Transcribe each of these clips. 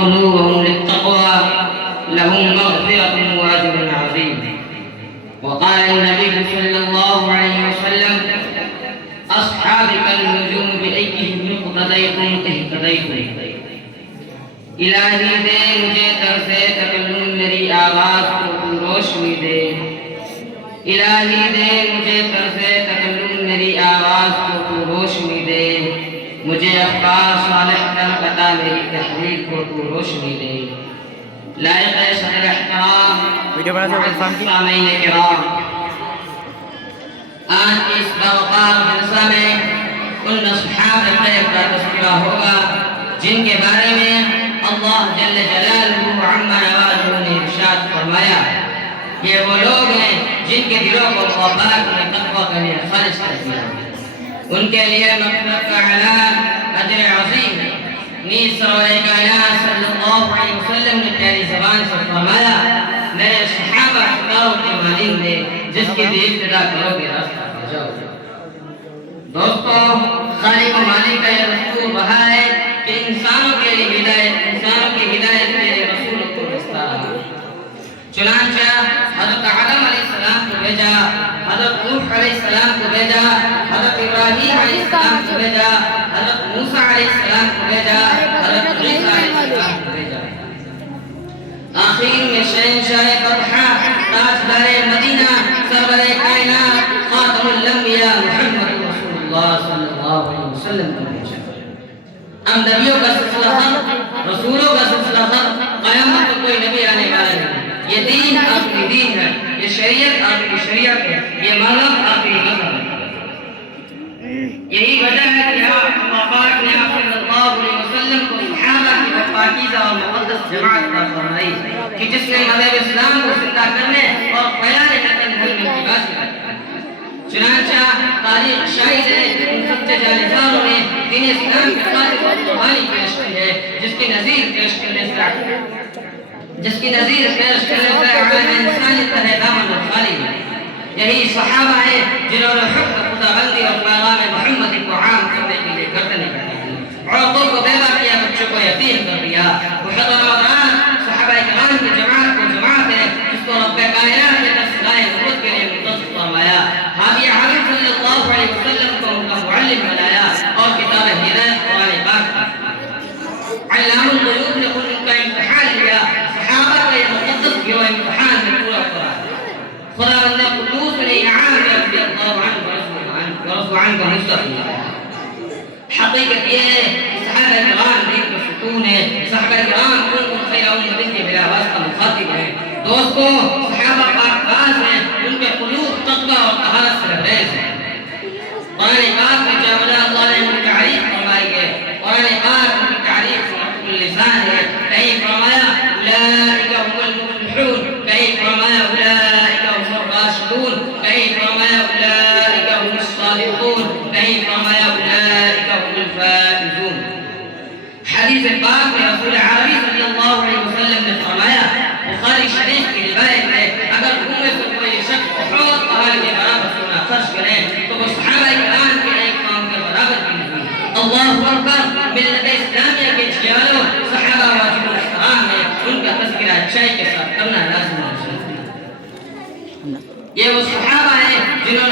وقلوبهم للتقوى لهم مغفرة وأجر عظيم. وقال النبي صلى الله عليه وسلم أصحابي كالنجوم بأيهم اقتديتم اهتديتم. الہی دے مجھے طرز تکلم میری آواز کو روشنی دے. الہی دے مجھے طرز تکلم میری آواز کو روشنی دے. مجھے افکار صالح کا عطا میری تحریر کو روشنی دے. لائق صدر احترام سامعین کرام، آج کی اس باوقار جلسہ میں ان اصحاب خیر کا تذکرہ ہوگا جن کے بارے میں اللہ جل جلالہ عما نوازہ نے ارشاد فرمایا. یہ وہ لوگ ہیں جن کے دلوں کو پاک نے تقویٰ کے لیے خالص کر دیا. ان کے لیے مغفرت کا اعلان اجر عظیم ہے. نیز سرور کائنات صلی اللہ علیہ وسلم نے پیاری زبان سے فرمایا میرے صحابہ ستاروں کے مانند نے جس کی بھی ابتدا کرو گے راستہ پہ جاؤ. دوستو، خالق و مالک کا یہ دستور رہا ہے کہ انسانوں کے لیے ہدایت، انسانوں کی ہدایت میرے رسول کو رستہ رہا. چنانچہ حضرت آدم علیہ السلام کو بھیجا، حضرت نوح علیہ السلام کو بھیجا، حضرت ابراہیم علیہ السلام کو بھیجا، حضرت موسیٰ علیہ السلام کو بھیجا، حضرت عیسیٰ علیہ السلام کو بھیجا. آخر میں شہنشاہ فتحہ، تاجدار مدینہ، سرور کائنات، خاتم الانبیاء محمد رسول اللہ صلی اللہ علیہ وسلم کو بھیجا. اب نبیوں کا سلسلہ ختم، رسولوں کا سلسلہ ختم، قیامت تک کوئی نبی آنے والا نہیں. یہ دین آخری دین ہے، یہ شریعت آخری شریعت ہے، یہ مذہب آخری مذہب ہے. یہی وجہ ہے کہ اللہ پاک نے آپ صلی اللہ علیہ وسلم کو صحابہ کی پاکیزہ اور مقدس جماعت کا فرمائی کہ جس نے مذہب اسلام کو زندہ کرنے اور پھیلانے کا تنظیم کی بات کی. چنانچہ تاریخ شاہد ہے ان سچے جانبداروں نے دین اسلام کے خالق اور قربانی پیش کی ہے جس کی نظیر پیش کرنے سے عالم انسانیت ہے دامن اور خالی ہے. یہی صحابہ ہیں جنہوں نے حکم خدا بندی اور پیغام محمد کو عام کرنے کے لیے گردنیں کٹی، عورتوں کو بیوہ کیا، بچوں کو یتیم کر دیا. وحد رمضان صحابہ کرام کی جماعت کو جماعت ہے جس کو رب کائنات نے تسلائے نبوت کے لیے مختص فرمایا. حاضر عالم صلی اللہ علیہ وسلم کو ان کا معلم بنایا اور کتاب ہدایت قرآن پاک علام الغیوب نے خود ان کا امتحان لیا. صحابہ کا یہ مقدس جو امتحان میں پورا کرا. خدا بندہ قدوس نے انعام میں رضی اللہ عنہ ورضوا عنہ کا مستقبل. حقیقت یہ ہے صحابہ کرام دین کا ستون ہے. صحابہ کرام کنتم خیر امۃ کے بلا واسطہ مخاطب ہیں. دوستو، صحابہ پاک باز ہیں، ان کے قلوب تقویٰ اور طہارت سے لبریز ہیں. قرآن پاک میں جا بجا اللہ نے ان کی تعریف فرمائی ہے. قرآن پاک ان کی تعریف مقبول اللسان ہے. کہیں فرمایا اولئک هم المفلحون، کہیں فرمایا اولئک هم الراشدون، کہیں فرمایا اولئک هم الصادقون، کہیں فرمایا اولئک هم الفائزون. حدیث پاک میں رسول عربی صلی اللہ علیہ وسلم نے فرمایا، بخاری شریف کی روایت ہے، اگر تم میں سے کوئی شخص احد پہاڑ کے برابر سونا خرچ کرے تو وہ صحابہ کرام کے ایک کام کے برابر بھی نہیں. اللہ اکبر. ملت اسلامیہ کے جیالوں صحابہ واجب الاحترام ہے، ان کا تذکرہ اچھائی کے ساتھ کرنا لازم ہے. یہ وہ صحابہ ہیں جنہوں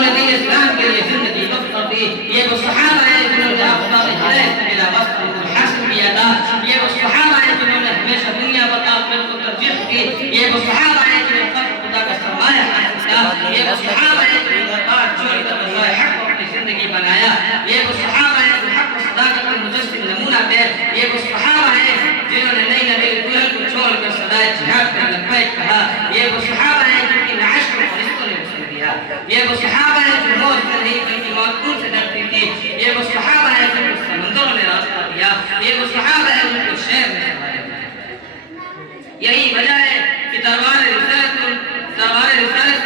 نے دین اسلام کے لیے زندگی وقف کر دی. یہ وہ صحابہ ہیں جنہوں نے افضال ہدایت کے بلا وقت حاصل کیا تھا. یہ وہ صحابہ ہیں جنہوں نے ہمیشہ دنیا پر آخرت کو ترجیح دی. یہ وہ صحابہ ہیں جنہوں نے قبر خدا کا سرمایہ حاصل کیا. یہ وہ صحابہ ہیں جنہوں نے دربار چوری کر رضائے حق کو اپنی زندگی بنایا. یہ وہ صحابہ ہیں جو حق و صداقت کے مجسم نمونہ تھے. یہ وہ صحابہ ہیں جنہوں نے نئی نبی دلہن کو چھوڑ کر صدائے جہاد کا لبیک کہا. یہ وہ صحابہ ہیں جن کی نعش کو فرشتوں نے وصل دیا. یہ وہ صحابہ ہیں جو موت سے نہیں بلکہ موت سے ڈرتی تھی. یہ وہ صحابہ ہیں جن کو سمندروں نے راستہ دیا. یہ وہ صحابہ ہیں جن کو شہر میں سمایا. یہی وجہ ہے کہ دربار رسالت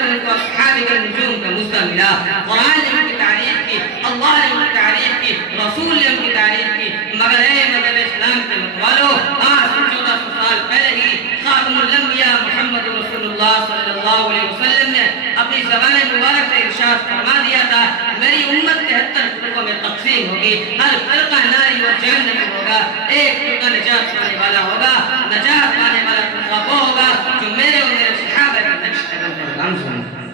ان کو اصحاب النجوم کا مزہ ملا. قرآن نے ان کی تعریف کی، اللہ نے ان کی تعریف کی، رسول نے ان کی تعریف کی. مگر اے مذہب اسلام کے متوالو، آج سے 1400 سال پہلے ہی خاتم الانبیاء محمد رسول اللہ صلی اللہ علیہ وسلم نے اپنی زبان مبارک سے ارشاد فرما دیا تھا، میری امت 73 فرقوں میں تقسیم ہوگی، ہر فرقہ ناری اور جہنمی ہوگا، ایک فرقہ نجات پانے والا ہوگا، نجات پانے والا فرقہ وہ ہوگا جو میرے اور میرے صحابہ کے نقش قدم پر گامزن ہے۔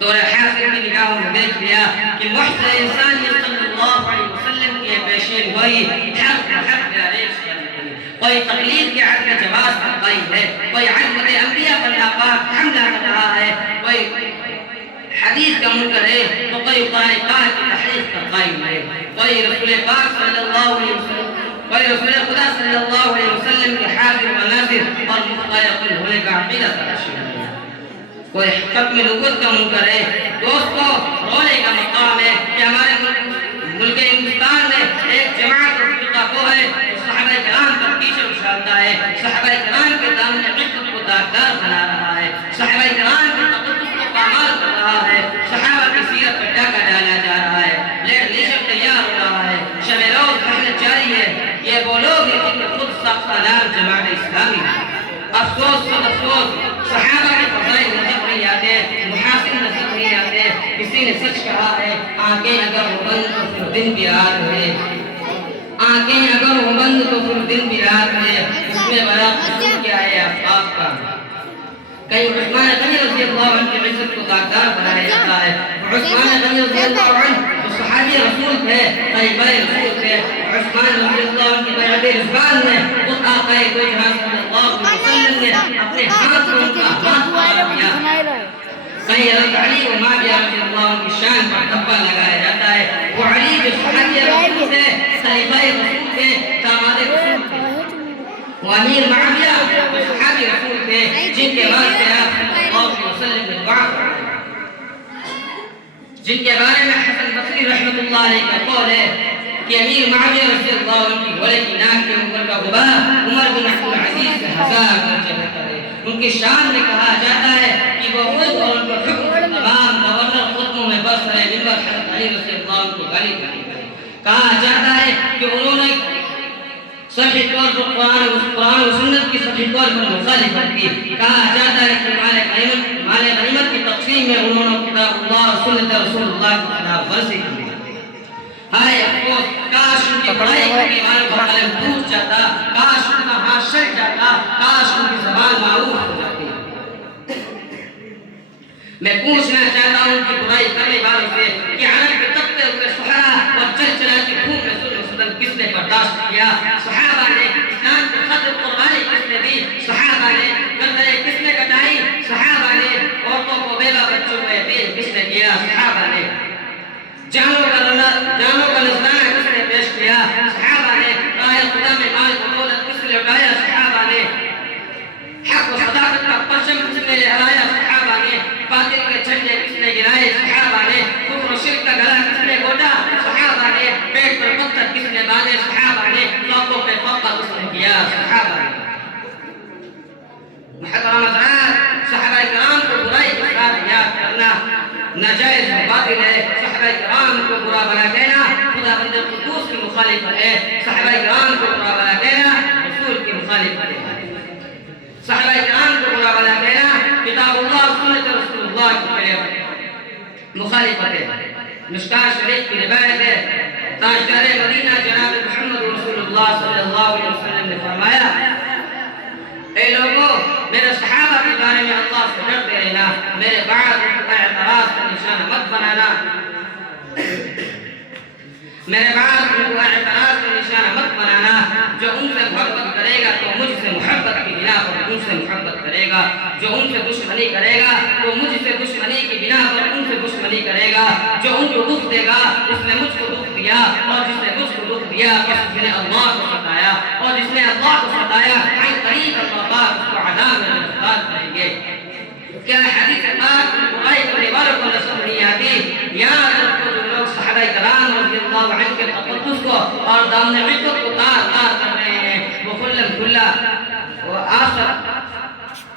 دور حاضر کی نگاہوں میں دیکھ لیا کہ محضر انسانی صلی اللہ علیہ وسلم کی پیشین گوئی حق جاری کوئی تقلید کے حق میں جواز پر قائم ہے، کوئی عظمت انبیاء پر ناپاک حملہ کر رہا ہے، کوئی حدیث کا منکر ہے تو کوئی قرآن پاک کی تحریف پر قائم ہے، کوئی رسول پاک صلی اللہ علیہ وسلم، کوئی رسول خدا صلی اللہ علیہ وسلم کے حاضر و ناظر اور مختلف ہونے کا عقیدہ تراشی ہے، کوئی ختم نبوت کا منکر ہے۔ دوستو، رونے کا مقام ہے کہ ہمارے ملک ہندوستان میں ایک جماعت اور فرقہ وہ ہے جو صحابہ کرام پر کیچڑ اچھالتا ہے، صحابہ کرام کے دامن عزت کو داغدار بنا رہا ہے، صحابہ کرام کے تقدس کو پامال کر رہا ہے، صحابہ کی سیرت پر ڈاکہ ڈالا جا رہا ہے، لیڈرشپ تیار ہو رہا ہے، شب روز محنت جاری ہے۔ یہ وہ لوگ ہیں جن کے خود ساختہ نام جماعت اسلامی ہے۔ افسوس خود افسوس، صحابہ کے فضائل نظر نہیں آتے، محاسن نظر نہیں آتے۔ کسی نے سچ کہا ہے، آنکھیں اگر وہ بند تو پھر دن بھی رات ہے، آنکھیں اگر وہ بند تو پھر دن بھی رات ہے، اس میں بڑا قصور کیا ہے آفتاب کا۔ کئی عثمان غنی رضی اللہ عنہ کی عزت کو داغدار بنایا جاتا ہے۔ عثمان غنی رضی اللہ عنہ جو صحابی رسول تھے، طیبہ رسول تھے، عثمان رضی اللہ عنہ کی بیعت رضوان میں خود آقا دو جہاں صلی اللہ علیہ وسلم نے اپنے ہاتھ کو ان کا ہاتھ پکڑا دیا۔ کہیں حضرت علی و معاویہ رضی اللہ عنہ کی شان پر دھبا لگایا جاتا ہے۔ وہ علی جو صحابی رسول تھے، خلیفہ رسول تھے، داماد رسول تھے، وہ امیر معاویہ جو صحابی رسول تھے، جن کے بعد سے آپ صلی اللہ علیہ وسلم نے دعا فرمائی، جن کے بارے میں حسن بصری رحمۃ اللہ علیہ کا قول ہے کہ امیر معاویہ رضی اللہ عنہ کی گھوڑے کی ناک کے اوپر کا غبار عمر بن عبد العزیز سے 1000 درجے بہتر ہے۔ ان کی شان میں کہا جاتا ہے کہ وہ خود اور ان کو حکم تمام گورنر خطبوں میں برسر منبر حضرت علی رضی اللہ عنہ کو گالی گالی کرے۔ کہا جاتا ہے کہ انہوں نے صحیح طور پر قرآن و سنت کی صحیح طور پر مخالفت کی۔ کہا جاتا ہے کہ مال غنیمت کی تقسیم میں انہوں نے کتاب اللہ اور سنت رسول اللہ کی خلاف ورزی کی۔ ہائے افسوس، کاش ان کے بڑے کے مال کا قلم ٹوٹ جاتا، کاش ان کا ہاتھ شٹ جاتا، کاش ان کی زبان معروف ہو جاتی۔ میں پوچھنا چاہتا ہوں کہ برائی کرنے والوں سے کہ عرب کے تپتے ہوئے صحرا اور چلچلاتی دھوپ میں ظلم و ستم کس نے برداشت کیا؟ صحابہ نے اسلام کی قدر قربانی کس نے دی؟ صحابہ نے گردنیں کس نے کٹائی؟ صحابہ نے عورتوں کو بیوہ بچوں کو یتیم کس نے کیا؟ صحابہ نے جانوں کا نذرانہ کس نے پیش کیا؟ صحابہ نے راہ خدا میں مال و دولت کس نے لٹایا؟ صحابہ نے حق و صداقت کا پرچم کس نے لہرایا؟ صحابہ نے باطل کے جھنڈے کس نے گرائے؟ صحابہ نے کفر و شرک کا گلا کس نے گھونٹا؟ صحابہ نے پیٹ پر پتھر کس نے باندھے؟ صحابہ نے لوگوں پہ فوقہ کس نے کیا؟ صحابہ نے۔ محترم حضرات، صحابہ کرام کو برائی کے ساتھ یاد کرنا ناجائز و باطل ہے۔ صحابہ کرام کو برا بھلا کہنا خدا بند قدوس کی مخالفت ہے۔ صحابہ کرام کو برا بھلا کہنا رسول کی مخالفت ہے۔ صحابہ کرام کو برا بھلا کہنا کتاب اللہ اور سنت رسول اللہ کی مخالفت ہے۔ مشکاہ شریف کی روایت ہے، تاجدار مدینہ جناب محمد رسول اللہ صلی اللہ علیہ وسلم نے فرمایا، اے لوگوں، میرے صحابہ کے بارے میں اللہ سے ڈرتے رہنا، میرے بعد ان کا اعتراض کا نشانہ مت بنانا، میرے بعد ان کو اعتراض کا نشانہ مت بنانا۔ جو ان سے محبت کرے گا تو مجھ سے محبت کی بنا پر ان سے محبت کرے گا، جو ان سے دشمنی کرے گا تو مجھ سے دشمنی کی بنا پر ان سے دشمنی کرے گا، جو ان کو دکھ دے گا اس نے مجھ کو دکھ دیا، اور جس نے مجھ کو دکھ دیا اس نے اللہ کو ستایا، اور جس نے اللہ کو ستایا عن قریب اللہ پاک اس کو عذاب میں گرفتار کریں گے۔ کیا حدیث پاک برائی کرنے والوں کو نظر نہیں آتی؟ یاد رکھو، جو لوگ صحابہ کرام رضی اللہ عنہ کے تقدس کو اور دامن عزت کو تار تار کر رہے ہیں، وہ کلم کلا وہ آخر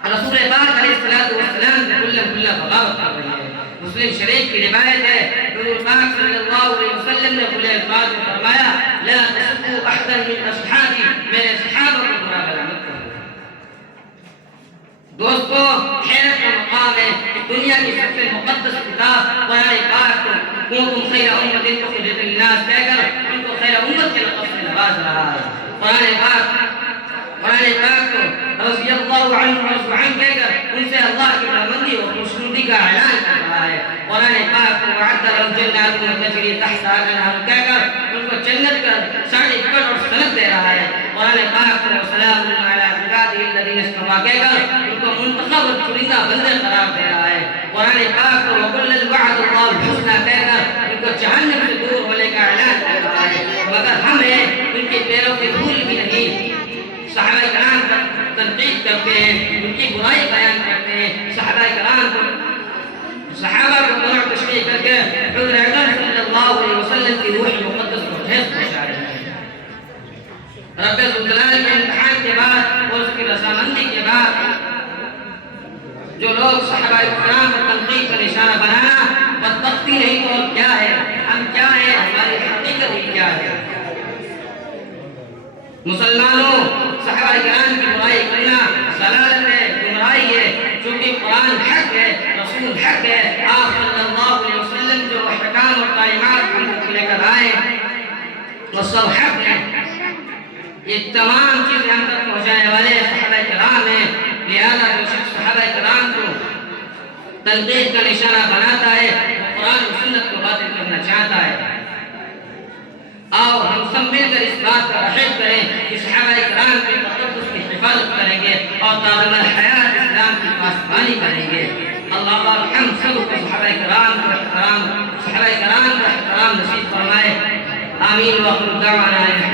رسول پاک علیہ السلام سے کلم کلا بغاوت کر رہے ہیں۔ مسلم شریف کی روایت ہے، حضور پاک صلی اللہ علیہ وسلم نے کھلے الفاظ میں فرمایا، لا تسبوا احدا من اصحابی، میرے صحابہ کو برا بھلا مت کرو۔ دوستو، حیرت کا مقام کرام ہے دنیا کی سب سے مقدس کتاب قرآن پاک کو کنتم خیر امت اخرجت للناس کہہ کر ان کو خیر امت کے لقب سے نواز رہا ہے۔ قرآن پاک کو رضی اللہ عنہ ورضوا عنہ کہہ کر ان سے اللہ کی رحمتی اور خوشنودی کا اعلان کر رہا ہے۔ قرآن پاک کو وعد لهم جنات تجری تحتها الانہار کہہ کر ان کو جنت کا سرٹیفکیٹ اور سند دے رہا ہے۔ قرآن پاک کو سلام علی عباده الذین اصطفى کہہ کر ان کو منتخب اور چنندہ بندے قرار دے رہا ہے۔ قرآن پاک کو وَكُلًّا وَعَدَ اللَّهُ الْحُسْنَى کہہ کر ان کو جہنم سے دور ہونے کا اعلان کر رہا ہے، مگر ہمیں ان کے پیروں کی دھول بھی نہیں۔ صحابہ کرام کا تنقید کرتے ہیں، ان کی برائی بیان کرتے ہیں، صحابہ کو قرآن تشریح کر کے حضور اکرم صلی اللہ علیہ وسلم کی روح مقدس کو ٹھیس پہنچا رہے ہیں۔ رب ذوالجلال کے امتحان کے بعد اور اس کی رضامندی کے بعد جو لوگ صحابہ کرام کو تنقید کا نشانہ بنانا بدبختی نہیں تو اور کیا ہے، ہم کیا ہیں، ہماری حقیقت ہی کیا ہے۔ مسلمانوں صحابہ کرام کی برائی کرنا ضلالت ہے، گمراہی ہے، چونکہ قرآن حق ہے، رسول حق ہے، آپ صلی اللہ علیہ وسلم جو احکام اور تعلیمات ہم تک لے کر آئے وہ سب حق ہیں۔ یہ تمام چیزیں ہم تک پہنچانے والے صحابہ کرام ہیں، لہذا جو شخص صحابہ کرام کو تنقید کا نشانہ بناتا ہے وہ قرآن و سنت کو باطل کرنا چاہتا ہے۔ اور ہم سب مل کر اس بات کا عہد کریں کہ صحابہ کرام کے تقدس کی حفاظت کریں گے اور دائم الحیات اسلام کی پاسبانی کریں گے۔ اللہ پاک ہم سب کو صحابہ کرام کا احترام نصیب فرمائے۔ آمین۔ وآخر دعوانا